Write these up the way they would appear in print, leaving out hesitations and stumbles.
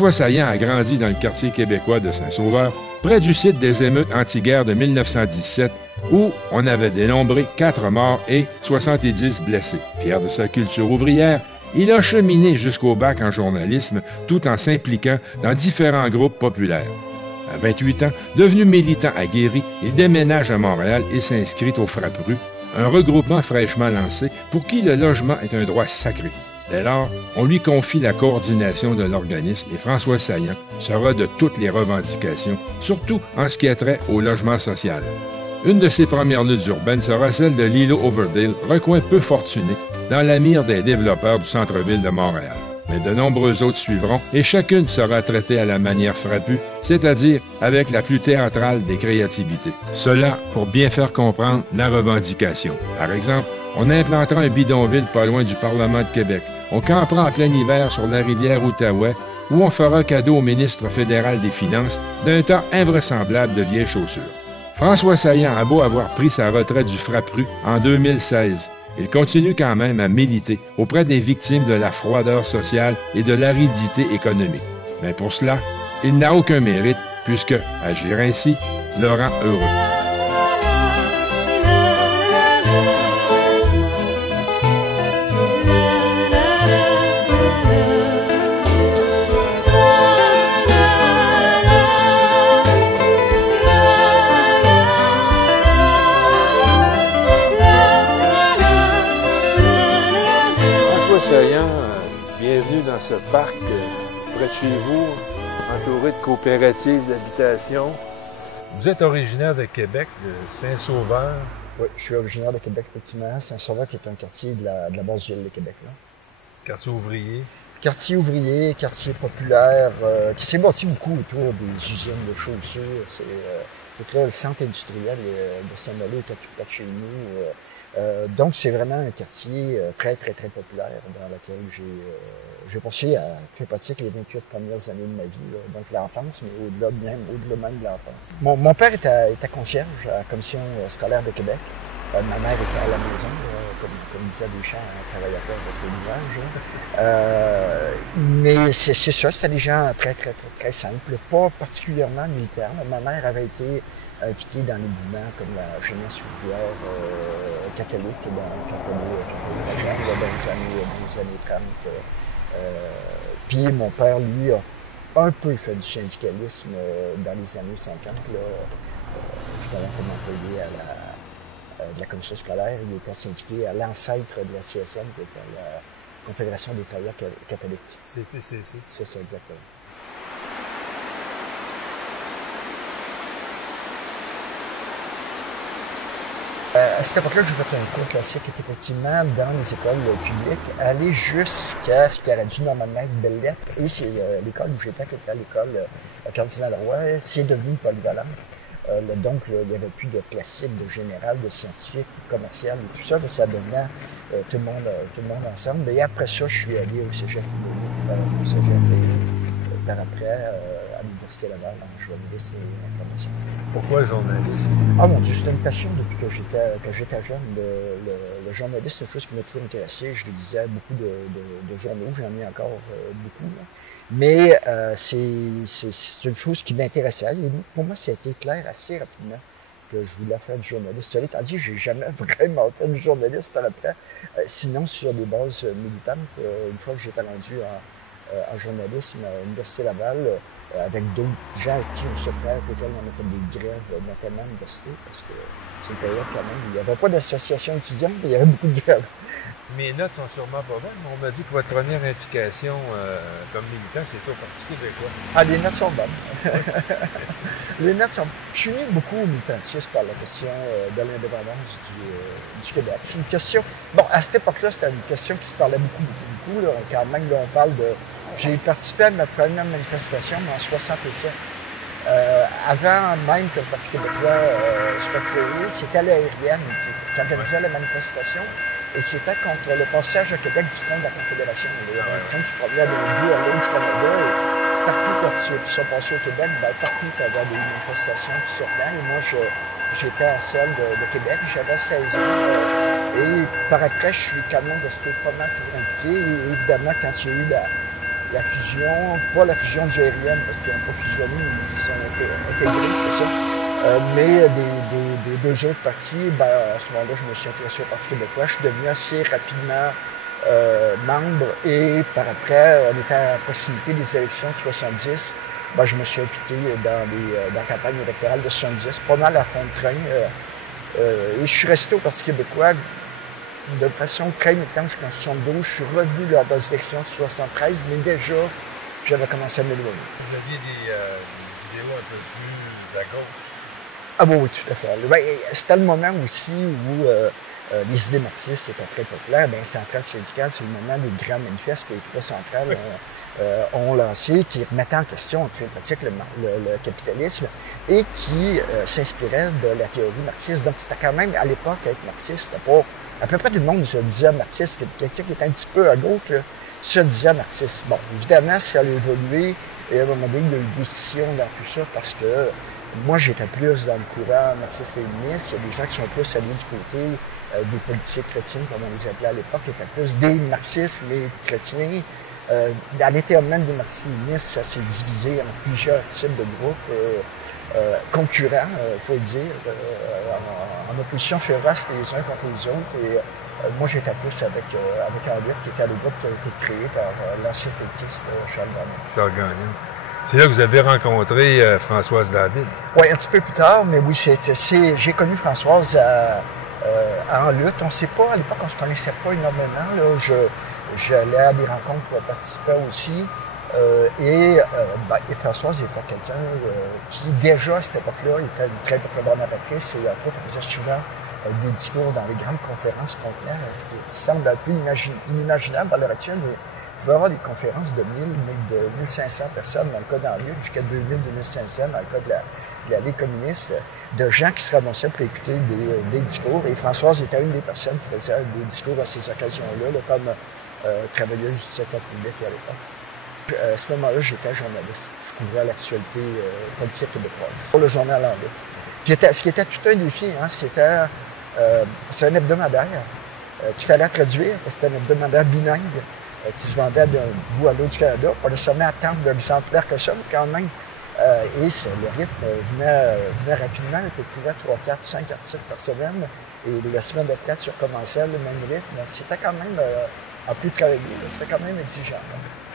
François Saillant a grandi dans le quartier québécois de Saint-Sauveur, près du site des émeutes anti-guerre de 1917, où on avait dénombré 4 morts et 70 blessés. Fier de sa culture ouvrière, il a cheminé jusqu'au bac en journalisme tout en s'impliquant dans différents groupes populaires. À 28 ans, devenu militant aguerri, il déménage à Montréal et s'inscrit au Frappes-Rue, un regroupement fraîchement lancé pour qui le logement est un droit sacré. Dès lors, on lui confie la coordination de l'organisme et François Saillant sera de toutes les revendications, surtout en ce qui a trait au logement social. Une de ses premières luttes urbaines sera celle de l'îlot Overdale, recoin peu fortuné, dans la mire des développeurs du centre-ville de Montréal. Mais de nombreux autres suivront et chacune sera traitée à la manière Frappue, c'est-à-dire avec la plus théâtrale des créativités. Cela pour bien faire comprendre la revendication. Par exemple, on implantera un bidonville pas loin du Parlement de Québec. On campera en plein hiver sur la rivière Outaouais, où on fera cadeau au ministre fédéral des Finances d'un tas invraisemblable de vieilles chaussures. François Saillant a beau avoir pris sa retraite du Frappes-Rue en 2016. Il continue quand même à militer auprès des victimes de la froideur sociale et de l'aridité économique. Mais pour cela, il n'a aucun mérite, puisque agir ainsi le rend heureux. Saillant, bienvenue dans ce parc près de chez vous, entouré de coopératives d'habitation. Vous êtes originaire de Québec, de Saint-Sauveur. Oui, je suis originaire de Québec, effectivement. Saint-Sauveur, qui est un quartier de la basse ville de Québec. Là. Quartier ouvrier. Quartier ouvrier, quartier populaire, qui s'est bâti beaucoup autour des usines de chaussures. Là, le centre industriel de Saint-Malo est tout près de chez nous. Donc, c'est vraiment un quartier très, très, très populaire dans lequel j'ai passé à faire partie les 28 premières années de ma vie, là. Donc l'enfance, mais au-delà même de l'enfance. Mon père était concierge à la Commission scolaire de Québec. Ma mère était à la maison, comme disait Deschamps, elle travaillait pas avec le nuage. Mais c'est ça, c'était des gens très, très, très, très simples, pas particulièrement militaires. Ma mère avait été impliquée dans les mouvements comme la jeunesse ouvrière catholique dans les années 30. Puis mon père, lui, a un peu fait du syndicalisme dans les années 50, là, justement comme employé de la commission scolaire. Il était syndiqué à l'ancêtre de la CSN, qui était la Confédération des travailleurs catholiques. CPCC. C'est ça, exactement. À cette époque-là, j'ai fait un cours classique effectivement dans les écoles publiques, aller jusqu'à ce qui aurait dû normalement être belles lettres. Et c'est l'école où j'étais, qui était l'école Cardinal-Roy, c'est devenu polyvalente. Donc, il n'y avait plus de classique, de général, de scientifique, de commercial et tout ça. Ça devenait tout le monde ensemble. Et après ça, je suis allé au Cégep au Cégep par après à l'Université Laval en journalisme et information. Pourquoi le journalisme? Ah mon Dieu, c'était une passion depuis que j'étais jeune. Le journalisme, c'est une chose qui m'a toujours intéressé. Je lisais beaucoup de journaux, j'en ai encore beaucoup. Là. Mais c'est une chose qui m'intéressait. Et pour moi, ça a été clair assez rapidement que je voulais faire du journalisme. Cela étant dit, j'ai jamais vraiment fait du journalisme par après. Sinon, sur des bases militantes, une fois que j'étais rendu en journalisme à l'Université Laval, avec d'autres gens avec qui on se prête, avec lesquels on a fait des grèves, notamment à l'université, parce que c'est une période quand même où il n'y avait pas d'association étudiante, mais il y avait beaucoup de grèves. Mes notes sont sûrement pas bonnes, mais on m'a dit que votre première implication comme militant, c'était au Parti québécois. Ah, les notes sont bonnes. Les notes sont bonnes. Je suis venu beaucoup au militantisme par la question de l'indépendance du Québec. C'est une question... Bon, à cette époque-là, c'était une question qui se parlait beaucoup. Là. Quand même, là, on parle de... J'ai participé à ma première manifestation en 1967. Avant même que le Parti québécois soit créé, c'était l'aérienne qui organisait la manifestation. Et c'était contre le passage à Québec du train de la Confédération. Il y avait un train qui se promenait d'un bout à l'autre du Canada. Et partout, quand ils sont passés au Québec, partout, il y avait des manifestations qui sortaient. Et moi, j'étais à celle de Québec. J'avais 16 ans. Et par après, je suis quand même resté pas mal toujours impliqué. Et évidemment, quand il y a eu la fusion, pas la fusion du aérienne, parce qu'ils n'ont pas fusionné, mais ils sont intégrés, c'est ça. Mais des deux autres partis, ben, à ce moment-là, je me suis intéressé au Parti québécois. Je suis devenu assez rapidement membre et par après, on était à proximité des élections de 70. Ben, je me suis impliqué dans la campagne électorale de 70, pas mal à fond de train. Et je suis resté au Parti québécois de façon très militante jusqu'en 72. Je suis revenu lors des élections de 73, mais déjà, j'avais commencé à m'éloigner. Vous aviez des idéaux un peu plus à gauche? Ah bon, oui, tout à fait. Ben, c'était le moment aussi où les idées marxistes étaient très populaires. Dans les centrales syndicales, c'est le moment des grands manifestes que les trois centrales ont lancés, qui remettaient en question, en fait, le capitalisme et qui s'inspiraient de la théorie marxiste. Donc, c'était quand même, à l'époque, être marxiste, c'était pas... À peu près tout le monde se disait marxiste. Quelqu'un qui était un petit peu à gauche là, se disait marxiste. Bon, évidemment, ça a évolué et à un moment donné, il y a eu des décisions dans tout ça parce que moi, j'étais plus dans le courant marxiste-léniniste. Il y a des gens qui sont plus allés du côté des politiciens chrétiens, comme on les appelait à l'époque, qui étaient plus des marxistes, mais chrétiens. À l'intérieur même des marxistes-léninistes, ça s'est divisé en plusieurs types de groupes concurrents, il faut le dire, en opposition féroce les uns contre les autres. Et moi, j'étais plus avec En lutte, qui était le groupe qui a été créé par l'ancien péquiste Charles Gagnon. Charles Gagnon. C'est là que vous avez rencontré Françoise David. Oui, un petit peu plus tard, mais oui, j'ai connu Françoise En lutte. On ne sait pas, à l'époque, on ne se connaissait pas énormément. Là. J'allais à des rencontres pour participer aussi. Et Françoise était quelqu'un qui, déjà à cette époque-là, était une très bonne oratrice et après, elle faisait souvent des discours dans les grandes conférences contenant, ce qui semble un peu inimaginable à l'heure actuelle, mais il pouvait y avoir des conférences de 1500 personnes, dans le cas d'En lutte, jusqu'à 2000-2500, dans le cas de la Ligue communiste, de gens qui se ramassaient pour écouter des discours. Et Françoise était une des personnes qui faisait des discours à ces occasions-là, comme travailleuse du secteur public à l'époque. À ce moment-là, j'étais journaliste. Je couvrais l'actualité politique québécoise pour le journal En lutte. Ce qui était tout un défi, hein, c'est un hebdomadaire qu'il fallait traduire, parce que c'était un hebdomadaire bilingue qui se vendait d'un bout à l'autre du Canada. Pas nécessairement à tant d'exemplaires que ça, mais quand même. Et le rythme venait rapidement. Tu écrivais 3, 4, 5 articles par semaine. Et la semaine d'après, tu recommençais le même rythme. C'était quand même, en plus de travailler, c'était quand même exigeant.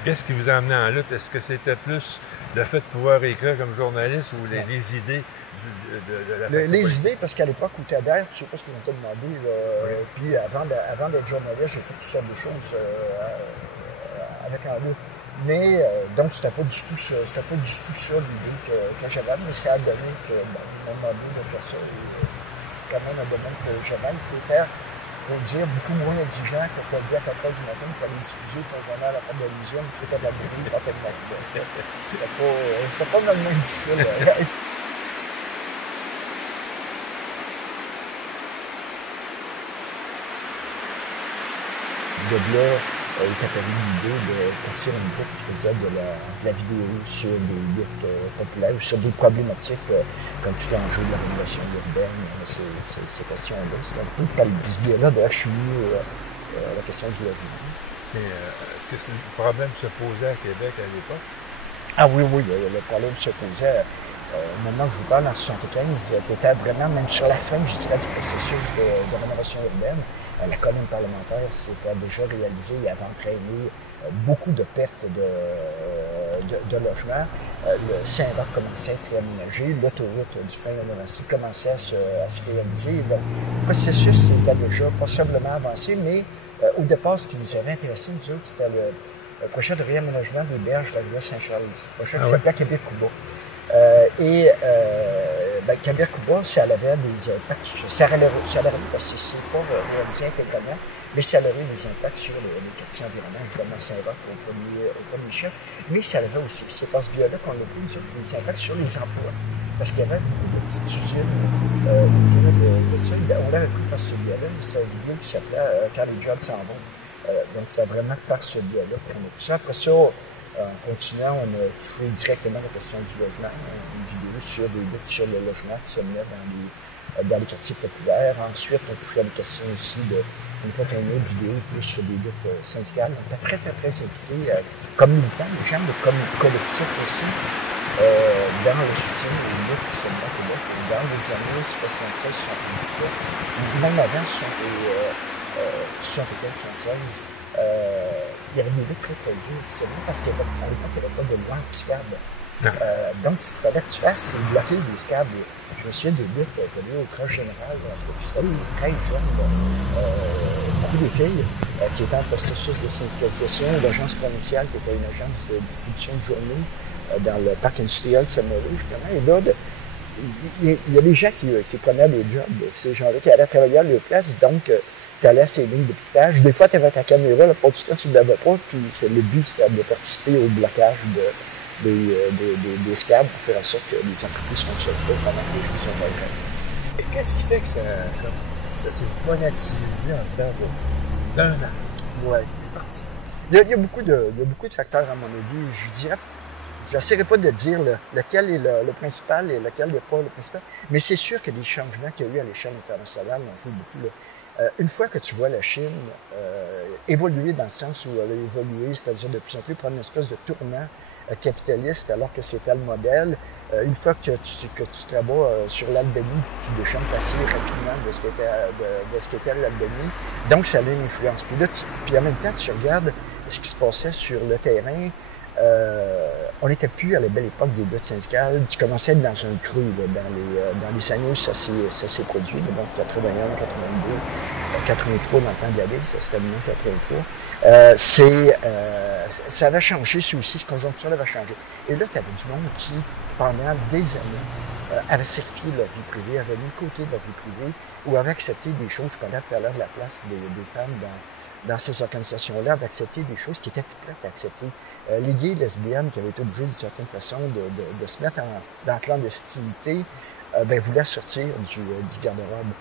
Qu'est-ce qui vous a amené en lutte? Est-ce que c'était plus le fait de pouvoir écrire comme journaliste ou les idées de la les idées, parce qu'à l'époque où tu adhères, tu sais pas ce qu'ils vont te demander. Oui. Puis avant d'être journaliste, j'ai fait toutes sortes de choses avec En lutte. Mais donc, c'était pas du tout ça l'idée que j'avais, mais ça a donné que ils m'ont demandé de faire ça. C'est quand même un domaine que j'aimais, qui était, il faut le dire, beaucoup moins exigeant que tu as levé à 4 heures du matin pour aller diffuser ton journal à la table de l'illusion, qui était de la bruit quand tu C'était pas mal moins difficile. De là, il est apparu l'idée de partir un groupe qui faisait de la vidéo sur des luttes populaires ou sur des problématiques comme tout l'enjeu de la rénovation urbaine, ces questions-là. C'est un peu par ce biais-là, d'ailleurs, je suis venu à la question du logement. Mais est-ce que le problème se posait à Québec à l'époque? Ah oui, le problème se posait. Au moment où je vous parle, en 1975, tu étais vraiment, même sur la fin, je dirais, du processus de rénovation urbaine. La colonne parlementaire s'était déjà réalisée et avait entraîné beaucoup de pertes de logements. Le Saint-Roch commençait à être réaménagé, l'autoroute du Pain-Montmorency commençait à se réaliser. Donc, le processus s'était déjà possiblement avancé, mais au départ, ce qui nous avait intéressé, nous autres, c'était le projet de réaménagement des berges de la rivière Saint-Charles, le projet qui s'appelait Québec-Cuba. Québec-Cuba, ça avait des impacts, ça aurait parce que c'est pas réalisé intégralement, mais ça aurait des impacts sur les quartiers environnants, évidemment Saint-Roch au premier chef, mais ça avait aussi, c'est par ce biais-là qu'on a pris des impacts sur les emplois, parce qu'il y avait beaucoup de petites usines, on l'avait pris par ce biais-là, c'est une vidéo qui s'appelait « Quand les jobs s'en vont ». Donc c'est vraiment par ce biais-là qu'on a pris ça. Après ça, en continuant, on a touché directement la question du logement, une vidéo sur des luttes sur le logement qui se menait dans les quartiers populaires. Ensuite, on touchait à la question aussi de Une fois qu'il y a une autre vidéo, plus sur des luttes syndicales. On était très, très, très impliqués comme militants, les gens, mais comme collectif aussi, dans le soutien aux luttes qui se battent au Québec. Dans les années 76-77, même avant 75-76, il y avait des luttes très, très dures. C'est vrai parce qu'à l'époque, il n'y avait pas de loi anti-SCAB. Donc, ce qu'il fallait que tu fasses, c'est bloquer les SCAB. Je me souviens des luttes qui allaient au Croche Général, puis ça, très jeunes, beaucoup des filles qui étaient en processus de syndicalisation, l'agence provinciale qui était une agence de distribution de journaux dans le parc industriel Saint-Malo, justement. Et là, il y a des gens qui prenaient des jobs, ces gens-là, qui allaient travailler à leur place, donc tu allais à ces lignes de piquetage. Des fois, tu avais ta caméra, la plupart du temps, tu ne l'avais pas, puis le but, c'était de participer au blocage des SCAB pour faire en sorte que les entreprises ne fonctionnent pas pendant que les gens sont pas grève. Et qu'est-ce qui fait que ça s'est monétisé en dedans d'un an? Oui. C'est parti. Il y a beaucoup de facteurs, à mon avis. Je dirais, je n'essaierai pas de dire lequel est le principal et lequel n'est pas le principal, mais c'est sûr que les changements qu'il y a eu à l'échelle internationale ont joué beaucoup. Une fois que tu vois la Chine évoluer dans le sens où elle a évolué, c'est-à-dire de plus en plus prendre une espèce de tournant capitaliste alors que c'était le modèle, une fois que tu travailles sur l'Albanie, tu déchantes assez rapidement de ce qu'était l'Albanie, donc ça a une influence. Puis en même temps, tu regardes ce qui se passait sur le terrain. On n'était plus à la belle époque des luttes syndicales. Tu commençais à être dans un creux. Dans les années, ça s'est produit. Donc 81, 82, 83 dans le temps de la Ligue, ça s'est terminé en 83. Ça avait changé, ça aussi, ce conjoncture avait changé. Et là, tu avais du monde qui, pendant des années, avait sacrifié leur vie privée, avait mis de côté leur vie privée, ou avait accepté des choses. Je parlais tout à l'heure de la place des femmes dans ces organisations-là, avaient accepté des choses qui étaient plus prêtes à accepter. Les gays et lesbiennes qui avaient été obligés, d'une certaine façon, de se mettre dans la clandestinité, voulaient sortir du garde-robe.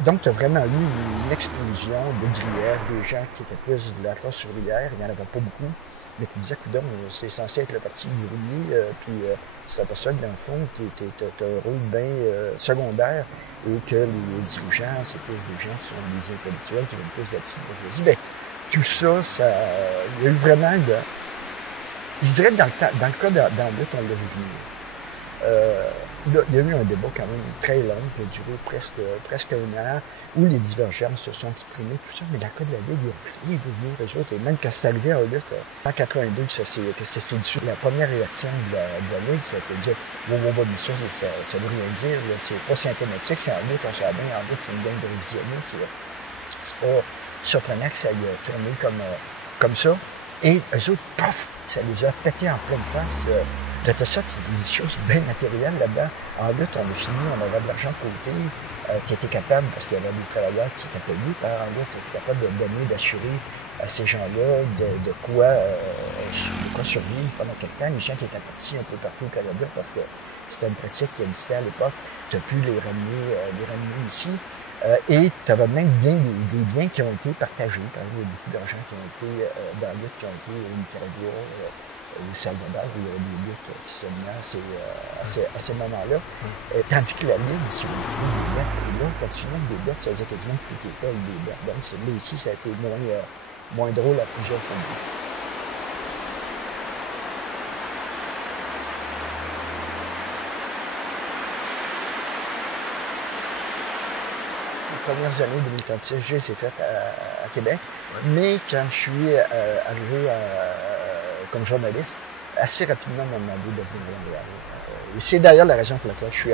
Donc, tu as vraiment eu une explosion de gruyères, des gens qui étaient plus de la classe ouvrière, il n'y en avait pas beaucoup, mais qui disaient, coudonc, c'est censé être le parti ouvrier, puis tu t'aperçois que dans le fond, tu as un rôle bien secondaire et que les dirigeants, c'est plus des gens qui sont des intellectuels, qui viennent plus de la petite bourgeoisie. Bien, tout ça, il y a eu vraiment, je dirais que dans le cas dans le lutte, on l'a vu venir. Il y a eu un débat quand même très long qui a duré presque un an, où les divergences se sont exprimées, tout ça, mais dans le cas de la Ligue, il n'y a rien de venir eux autres. Et même quand c'est arrivé en lutte, en 82, que ça s'est dessus, la première réaction de la Ligue, c'était de dire bon, mais ça veut rien dire, c'est pas symptomatique, c'est en lutte, on se bien, en lutte, c'est une gang de révisionnistes. C'est pas surprenant que ça ait tourné comme ça. Et eux autres, paf, ça les a pété en pleine face. De ça, c'est des choses bien matérielles là-dedans. En lutte, on a fini, on avait de l'argent de côté, qui était capable, parce qu'il y avait des travailleurs qui étaient payés par en lutte, qui étaient capables de donner, d'assurer à ces gens-là de quoi survivre pendant quelque temps. Les gens qui étaient partis un peu partout au Canada, parce que c'était une pratique qui existait à l'époque, tu as pu les ramener ici. Et tu avais même des biens qui ont été partagés. Par exemple, il y a beaucoup d'argent qui ont été dans la lutte, qui ont été au Nicaragua, au Salvador, où il y avait des luttes qui se menaient à ces moments-là. Tandis que la Ligue, sur les fruits des dettes, là, quand tu finis avec des dettes, ça veut dire qu'il y a du monde qui paye avec des dettes. Donc, là aussi, ça a été moins drôle à plusieurs points. Les premières années de militantisme, je les ai faites à Québec, mais quand je suis arrivé comme journaliste, assez rapidement, on m'a demandé de venir à Montréal. Et c'est d'ailleurs la raison pour laquelle je suis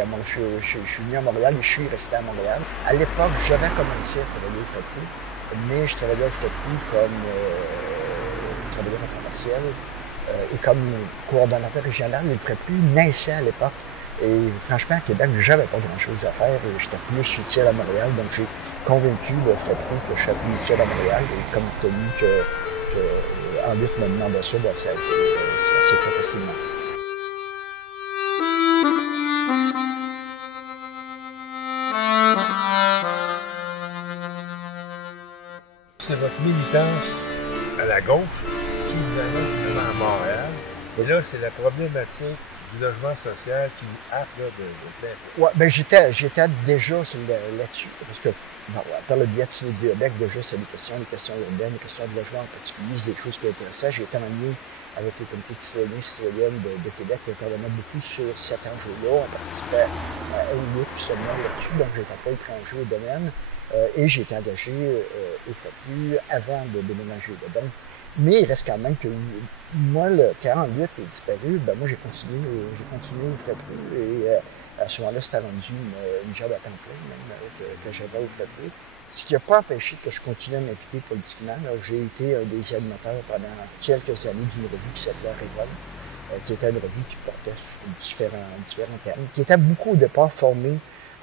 venu à Montréal et je suis resté à Montréal. À l'époque, j'avais commencé à travailler au Fred-Prou, mais je travaillais au Fred-Prou comme travailleur à temps partiel et comme coordonnateur régional. Le Fred-Prou naissait à l'époque. Et franchement, à Québec, j'avais pas grand-chose à faire. J'étais plus utile à Montréal, donc j'ai convaincu le Fred-Prou que je serais plus utile à Montréal. Et comme tenu en lutte me demandait ça, ça a été assez très facilement. C'est votre militance à la gauche qui vous amène vraiment à Montréal. Et là, c'est la problématique du logement social qui happe de plein. Oui, bien, j'étais déjà là-dessus, parce que Bon, par le biais de Ciné Vidéobec, déjà, c'est des questions urbaines, des questions de logement en particulier, c'est des choses qui intéressaient. J'ai été en lien avec les comités de citoyens et citoyennes de Québec qui intervenaient beaucoup sur cet enjeu-là. On participait à UNIC seulement là-dessus, donc je n'étais pas étranger au domaine. Et j'ai été engagé au FRAPRU avant de déménager là. Donc, mais il reste quand même que moi, quand Lutte est disparu, ben moi j'ai continué au FRAPRU et à ce moment-là, c'était rendu une job à temps plein même, que j'avais au FRAPRU. Ce qui n'a pas empêché que je continue à m'impliquer politiquement. J'ai été un des animateurs pendant quelques années d'une revue qui s'appelait Révolte, qui était une revue qui portait différents thèmes, qui était beaucoup au départ formée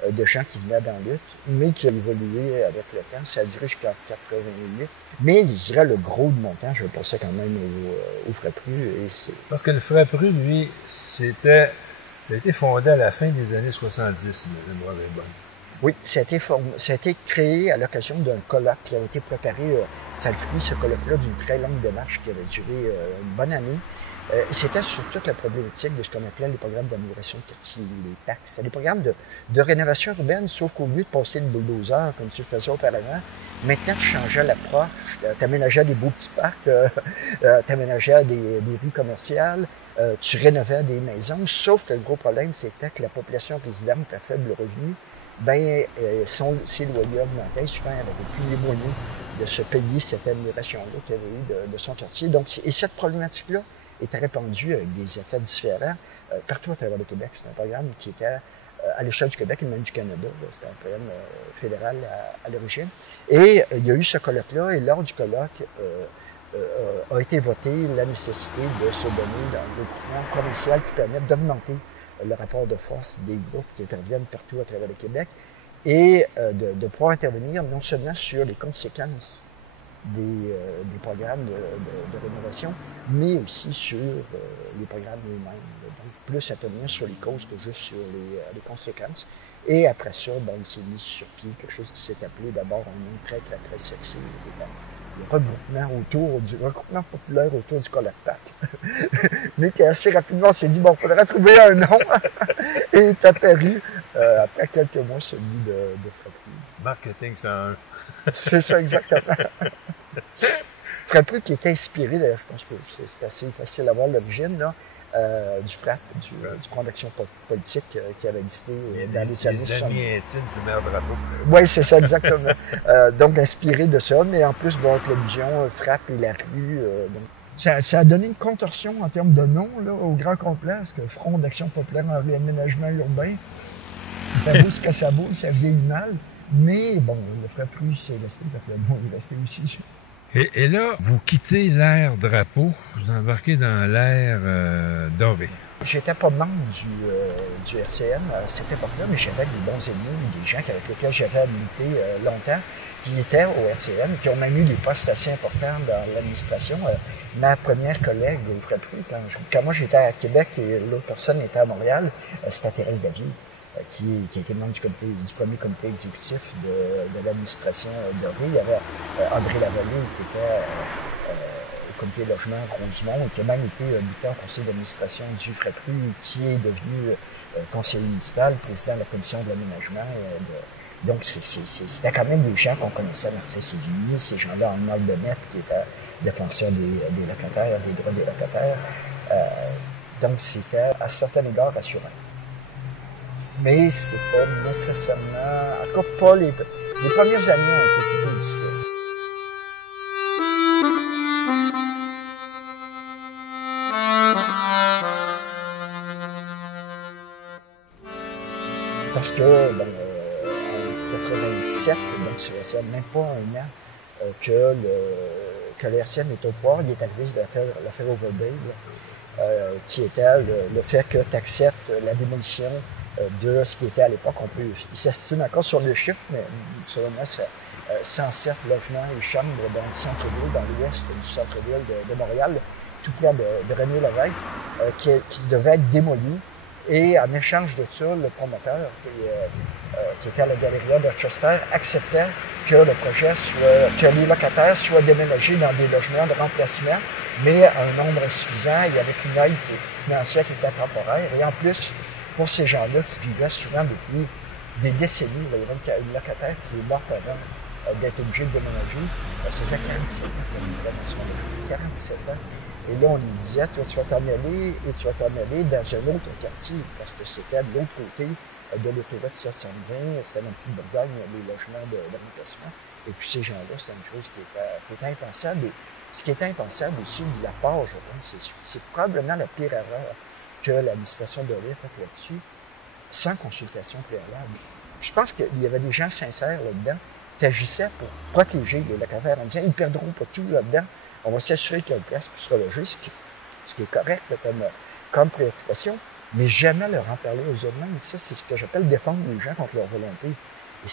de gens qui venaient dans la lutte, mais qui a évolué avec le temps. Ça a duré jusqu'en 88. Mais je dirais le gros de mon temps, je le passais quand même au FRAPRU. Parce que le FRAPRU, lui, ça a été fondé à la fin des années 70, si ma mémoire est bonne. Oui, ça a été créé à l'occasion d'un colloque qui avait été préparé. Ça a le fruit, ce colloque-là, d'une très longue démarche qui avait duré une bonne année. C'était sur toute la problématique de ce qu'on appelait les programmes d'amélioration de quartier, les PAC. C'était des programmes de rénovation urbaine, sauf qu'au lieu de passer le bulldozer comme tu le faisais auparavant, maintenant tu changeais l'approche, tu aménageais des beaux petits parcs, tu aménageais des rues commerciales, tu rénovais des maisons, sauf que le gros problème, c'était que la population résidente à faible revenu, ses loyers augmentaient, souvent elle n'avait plus les moyens de se payer cette amélioration-là qu'il y avait eu de son quartier. Donc, et cette problématique-là était répandue avec des effets différents partout à travers le Québec. C'est un programme qui était à l'échelle du Québec et même du Canada. C'était un programme fédéral à l'origine. Et il y a eu ce colloque-là, et lors du colloque, a été votée la nécessité de se donner dans le regroupement provincial qui permet d'augmenter le rapport de force des groupes qui interviennent partout à travers le Québec et de pouvoir intervenir non seulement sur les conséquences des programmes de rénovation, mais aussi sur les programmes eux-mêmes. Donc, plus intervenir sur les causes que juste sur les conséquences. Et après ça, il s'est mis sur pied quelque chose qui s'est appelé d'abord un nom très sexy, le regroupement populaire autour du colloque PAC. Mais puis assez rapidement, on s'est dit, il faudrait trouver un nom. Et il est apparu, après quelques mois, celui de FRAPRU. Marketing 101. C'est ça, exactement. FRAPRU qui était inspiré, d'ailleurs, je pense que c'est assez facile à voir l'origine, du FRAP, du Front d'action politique qui avait existé dans les années 70. Les amis intimes du maire Drapeau. Oui, c'est ça, exactement. Donc, inspiré de ça, mais en plus, avec l'allusion FRAP et la rue. Ça a donné une contorsion en termes de nom au grand complet, parce que Front d'action populaire en réaménagement urbain, ça vaut ce que ça vaut, ça vieillit mal. Mais bon, le FRAPRU, c'est resté, le nom est resté aussi. Et là, vous quittez l'ère Drapeau, vous embarquez dans l'ère Doré. J'étais pas membre du RCM à cette époque-là, mais j'avais des bons ennemis, des gens avec lesquels j'avais milité longtemps, qui étaient au RCM, qui ont même eu des postes assez importants dans l'administration. Ma première collègue au FRAPRU, quand moi j'étais à Québec et l'autre personne était à Montréal, c'était Thérèse Davier, qui a été membre du premier comité exécutif de l'administration Doré. Il y avait André Lavallée qui était au comité logement Rosemont et qui a même été buteur au conseil d'administration du FRAPRU, qui est devenu conseiller municipal, président de la commission de l'aménagement. Donc, c'était quand même des gens qu'on connaissait, Marcel Sévigny, ces gens-là, Arnold Bennett, qui était défenseur des locataires, des droits des locataires. Donc, c'était à certains égards rassurant. Mais c'est pas nécessairement... En tout cas, pas les premières années ont été plutôt difficiles. Parce que, en 87, donc c'est même pas un an que le RCM est au pouvoir, il est arrivé de l'affaire Overbay, qui était le fait que tu acceptes la démolition de ce qui était à l'époque, il s'estime encore sur le chiffre, mais selon moi, c'est 107 logements et chambres dans le centre-ville, dans l'ouest du centre-ville de Montréal, tout près de René Lévesque, qui devait être démoli. Et en échange de ça, le promoteur, qui était à la Galerie de Rochester, acceptait que le projet que les locataires soient déménagés dans des logements de remplacement, mais à un nombre insuffisant et avec une aide financière qui était temporaire. Et en plus, pour ces gens-là qui vivaient souvent depuis des décennies. Il y avait une locataire qui est morte avant d'être obligée de déménager. Ça faisait 47 ans qu'elle vivait dans son logement. 47 ans. Et là, on lui disait, toi, tu vas t'en aller et tu vas t'en aller dans un autre quartier, parce que c'était de l'autre côté de l'autoroute 720. C'était dans petite Bourgogne, les logements de remplacement. Et puis ces gens-là, c'était une chose qui était impensable. Et ce qui était impensable aussi, de la part, je pense, c'est probablement la pire erreur que l'administration de l'État a faite là-dessus, sans consultation préalable. Je pense qu'il y avait des gens sincères là-dedans qui agissaient pour protéger les locataires en disant, ils ne perdront pas tout là-dedans. On va s'assurer qu'il y a une place pour se reloger, ce qui est correct là, comme préoccupation, mais jamais leur en parler aux autres mêmes. Ça, c'est ce que j'appelle défendre les gens contre leur volonté. Et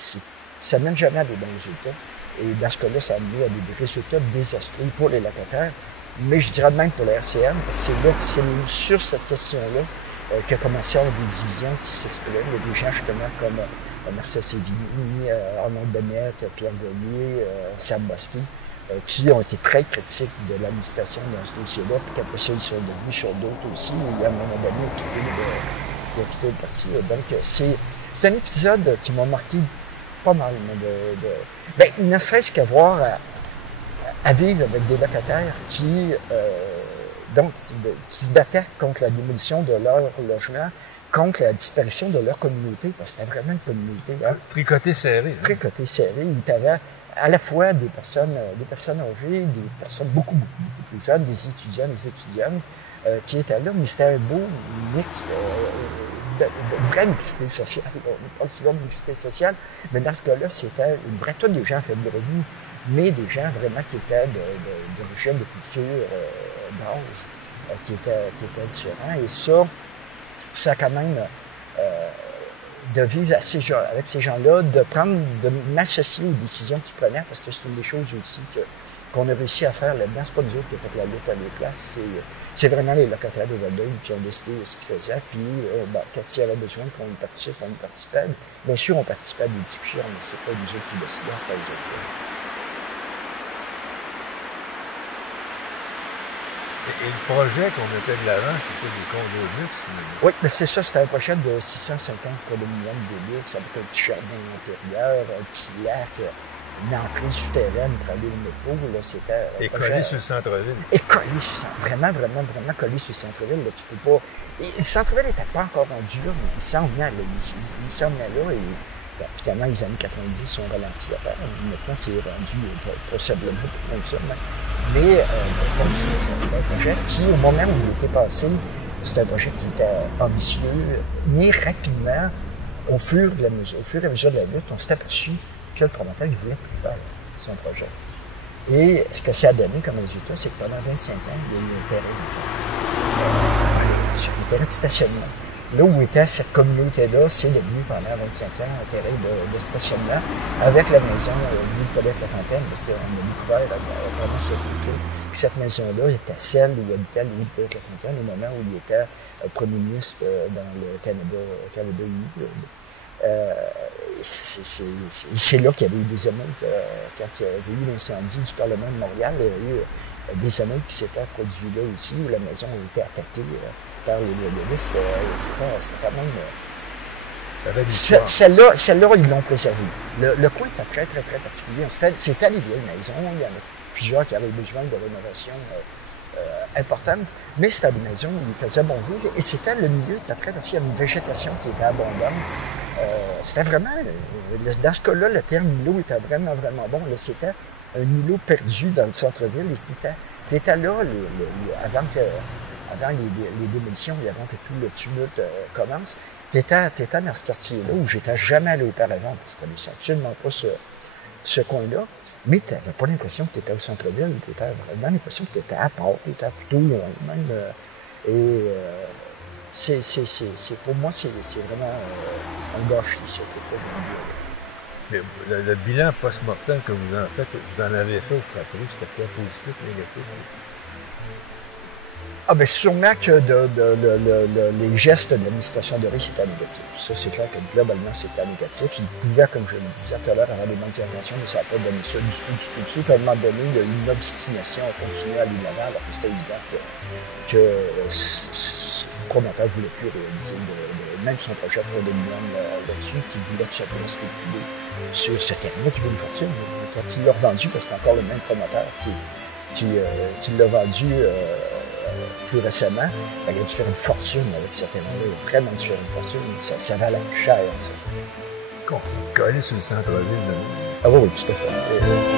ça ne mène jamais à des bons résultats. Et dans ce cas-là, ça a amené à des résultats désastreux pour les locataires, mais je dirais même pour la RCM, parce que c'est sur cette question-là qu'a commencé à avoir des divisions qui s'expriment. Il y a des gens justement comme Marcel Sévigny, Arnaud Bennett, Pierre Grenier, Sam Bosky, qui ont été très critiques de l'administration dans ce dossier-là, puis qu'après ça, ils sont devenus sur d'autres aussi. Il y a un moment donné qui a quitté le parti. Donc, c'est un épisode qui m'a marqué pas mal. Ben, ne serait-ce qu'avoir à vivre avec des locataires qui se battaient contre la démolition de leur logement, contre la disparition de leur communauté, parce que c'était vraiment une communauté. Hein? Tricoté serré. Hein? Tricoté serré, où tu avais à la fois des personnes âgées, des personnes beaucoup plus jeunes, des étudiants, des étudiantes qui étaient là, mais c'était un beau mix, de vraie mixité sociale. On parle souvent de mixité sociale, mais dans ce cas-là, c'était une vraie, tous des gens à faible revenu, mais des gens vraiment qui étaient d'origine, de culture, d'âge, qui étaient différents. Et ça a quand même de vivre avec ces gens-là, de m'associer aux décisions qu'ils prenaient, parce que c'est une des choses aussi qu'on a réussi à faire là-dedans. C'est pas nous autres qui avons fait la lutte à nos places, c'est vraiment les locataires de Verdun qui ont décidé de ce qu'ils faisaient. Puis, quand il y avait besoin qu'on y participe, on y participait. Bien sûr, on participait à des discussions, mais c'est pas nous autres qui décidaient, c'est eux autres. Et le projet qu'on mettait de l'avant, c'était des condos de luxe, finalement. Oui, mais c'est ça, c'était un projet de 650 condominiums de luxe, avec un petit jardin intérieur, un petit lac, une entrée souterraine pour aller au métro. Là, c'était et collé sur le centre-ville. Et collé sur le centre-ville. Vraiment collé sur le centre-ville. Là, tu peux pas. Et le centre-ville n'était pas encore rendu là, mais il s'en venait là. Il s'en venait là et finalement, les années 90 sont ralentis d'affaires. Maintenant, c'est rendu possiblement plus loin que ça. Mais donc, c'était un projet qui, au moment où il était passé, c'était un projet qui était ambitieux, mais rapidement, au fur et à mesure de la lutte, on s'est aperçu que le promoteur, il voulait plus faire son projet. Et ce que ça a donné comme résultat, c'est que pendant 25 ans, il y a eu un terrain sur un terrain de stationnement. Là où était cette communauté-là, c'est devenu pendant 25 ans un terrain de stationnement avec la maison de Paulette-Lafontaine, parce qu'on a découvert pendant cette époque que cette maison-là était celle où habitait Louis Paulette-Lafontaine au moment où il était premier ministre dans le Canada uni. C'est là qu'il y avait eu des émeutes. Quand il y avait eu l'incendie du Parlement de Montréal, il y a eu des émeutes qui s'étaient produites là aussi, où la maison a été attaquée par les loyalistes. C'était quand même... Celle-là, ils l'ont préservée. Le coin était très, très, très particulier. C'était des vieilles maisons. Il y en a plusieurs qui avaient besoin de rénovation importante, mais c'était des maisons où il faisait bon vivre. Et c'était le milieu d'après, parce qu'il y avait une végétation qui était abondante. C'était vraiment, dans ce cas-là, le terme îlot était vraiment, vraiment bon. Là, c'était un îlot perdu dans le centre-ville. Et t'étais là avant les démolitions et avant que tout le tumulte commence. T'étais dans ce quartier-là où j'étais jamais allé auparavant. Je connaissais absolument pas ce coin-là. Mais tu n'avais pas l'impression que tu étais au centre-ville. Tu avais vraiment l'impression que tu étais à part, tu étais plutôt loin même. Pour moi, c'est vraiment un gâchis, ça. Mais le bilan post-mortem que vous en faites, vous en avez fait au Frappé, c'était quoi, positif, négatif? Ah ben sûrement que les gestes de l'administration de risque étaient négatifs. Ça, c'est clair que globalement, c'était négatif. Ils pouvaient, comme je le disais tout à l'heure, avoir des bonnes interventions, mais ça n'a pas donné ça du tout. Puis à un moment donné, il y a eu une obstination à continuer à aller de l'avant, alors que c'était évident que le promoteur ne voulait plus réaliser même son projet pour 2 millions là-dessus, qui voulait tout simplement spéculer sur ce terrain-là qui vaut une fortune. Quand il l'a revendu, parce que c'est encore le même promoteur qui l'a vendu plus récemment, ben, il a dû faire une fortune avec ce terrain-là. Il a vraiment dû faire une fortune. Ça valait cher, ça. Collé sur le centre-ville. Ah oui, tout à fait.